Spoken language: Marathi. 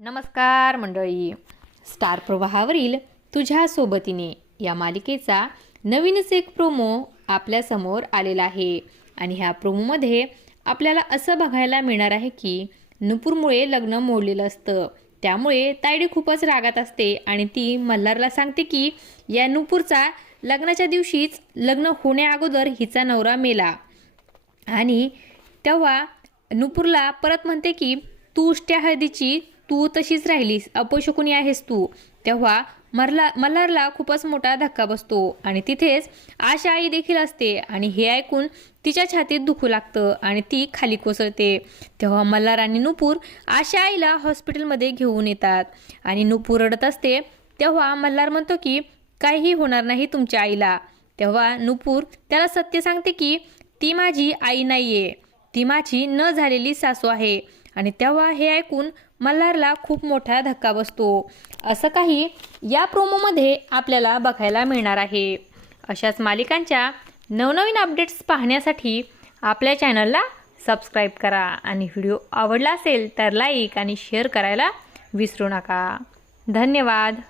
नमस्कार मंडळी. स्टार प्रवाहावरील तुझ्या सोबतीने या मालिकेचा नवीनच एक प्रोमो आपल्यासमोर आलेला आहे आणि ह्या प्रोमोमध्ये आपल्याला असं बघायला मिळणार आहे की नुपूरमुळे लग्न मोडलेलं असतं. त्यामुळे तायडी खूपच रागात असते आणि ती मल्हारला सांगते की या नुपूरचा लग्नाच्या दिवशीच लग्न होण्याअगोदर हिचा नवरा मेला. आणि तेव्हा नुपूरला परत म्हणते की तू उष्ट्या हळदीची तू तशीच राहिलीस, अपशकुनी आहेस तू. तेव्हा मल्हारला खूपच मोठा धक्का बसतो आणि तिथेच आशा आई देखील असते आणि हे ऐकून तिच्या छातीत दुखू लागतं आणि ती खाली कोसळते. तेव्हा मल्हार आणि नुपूर आशा आईला हॉस्पिटलमध्ये घेऊन येतात आणि नुपूर रडत असते. तेव्हा मल्हार म्हणतो की काहीही होणार नाही तुमच्या आईला. तेव्हा नुपूर त्याला सत्य सांगते की ती माझी आई नाहीये, ती माझी न झालेली सासू आहे. आणि तेव्हा हे ऐकून मल्हारला खूप मोठा धक्का बसतो. असं काही या प्रोमोमध्ये आपल्याला बघायला मिळणार आहे. अशाच मालिकांच्या नवनवीन अपडेट्स पाहण्यासाठी आपल्या चॅनलला सबस्क्राईब करा आणि व्हिडिओ आवडला असेल तर लाईक आणि शेअर करायला विसरू नका. धन्यवाद.